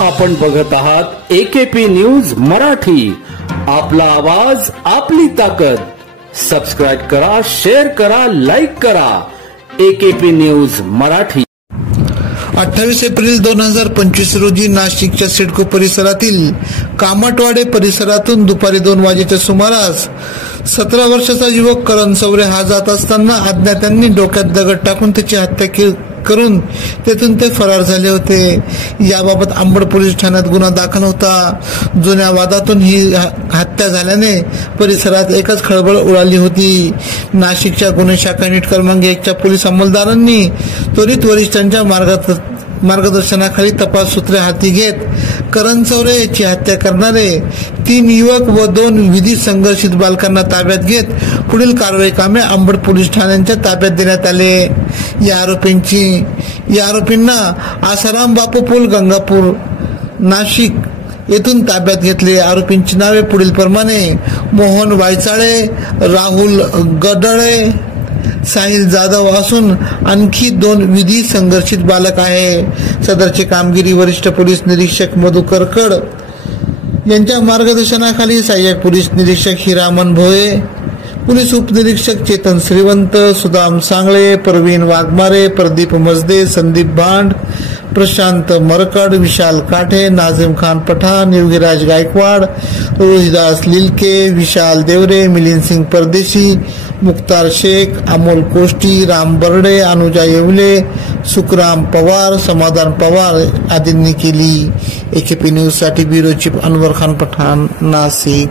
आपण बघत आहात एकेपी न्यूज मराठी। आपला आवाज आपली ताकद। सबस्क्राइब करा, शेअर करा, लाईक करा। AKP news Marathi. 28 एप्रिल 2025 रोजी नाशिकच्या सिडको परिसरातील कामटवाडे परिसरातून दुपारी 2 वाजेच्या सुमारास 17 वर्षाचा युवक करण चौरे हा जात असताना अज्ञातांनी डोक्यात दगड टाकून त्याची हत्या करून तेथून ते फरार झाले होते। याबाबत अंबड पोलीस ठाण्यात गुन्हा दाखल होता। जुन्या वादातून ही हत्या झाल्याने परिसरात एकच खळबळ उडाली होती। नाशिकच्या गुन्हे शाखा युनिट क्रमांक 1 च्या पोलीस अंमलदारांनी त्वरित वरिष्ठांच्या मार्गदर्शनाखाली तपास सूत्रे हाती घेत करण चौरे याची हत्या करणारे 3 युवक व 2 विधी संघर्षित बालकांना ताब्यात घेत पुढील कारवाई कामे अंबड पोलीस ठाण्यांच्या ताब्यात देण्यात आले। या आरोपींना आसाराम बापू पूल गंगापूर नाशिक येथून ताब्यात घेतले। आरोपींची नावे पुढील प्रमाणे मोहन वायचाळे, राहुल गडळे, साहिल जाधव असून आणखी 2 विधी संघर्षित बालक आहे। सदरची कामगिरी वरिष्ठ पोलीस निरीक्षक मधुकर कड यांच्या मार्गदर्शनाखाली सहाय्यक पोलीस निरीक्षक हिरामन भोये, पोलीस उपनिरीक्षक चेतन श्रीवंत, सुदाम सांगळे, प्रवीण वाघमारे, प्रदीप मजदे, संदीप भांड, प्रशांत मरकड, विशाल काठे, नाझिम खान पठाण, योगीराज गायकवाड, रोहिदास लिलके, विशाल देवरे, मिलिंद सिंग परदेशी, मुख्तार शेख, अमोल कोष्टी, राम बर्डे, अनुजा येवले, सुखराम पवार, समाधान पवार आदींनी केली। एकेपी न्यूज साठी ब्युरो चीफ अनवर खान पठाण, नाशिक।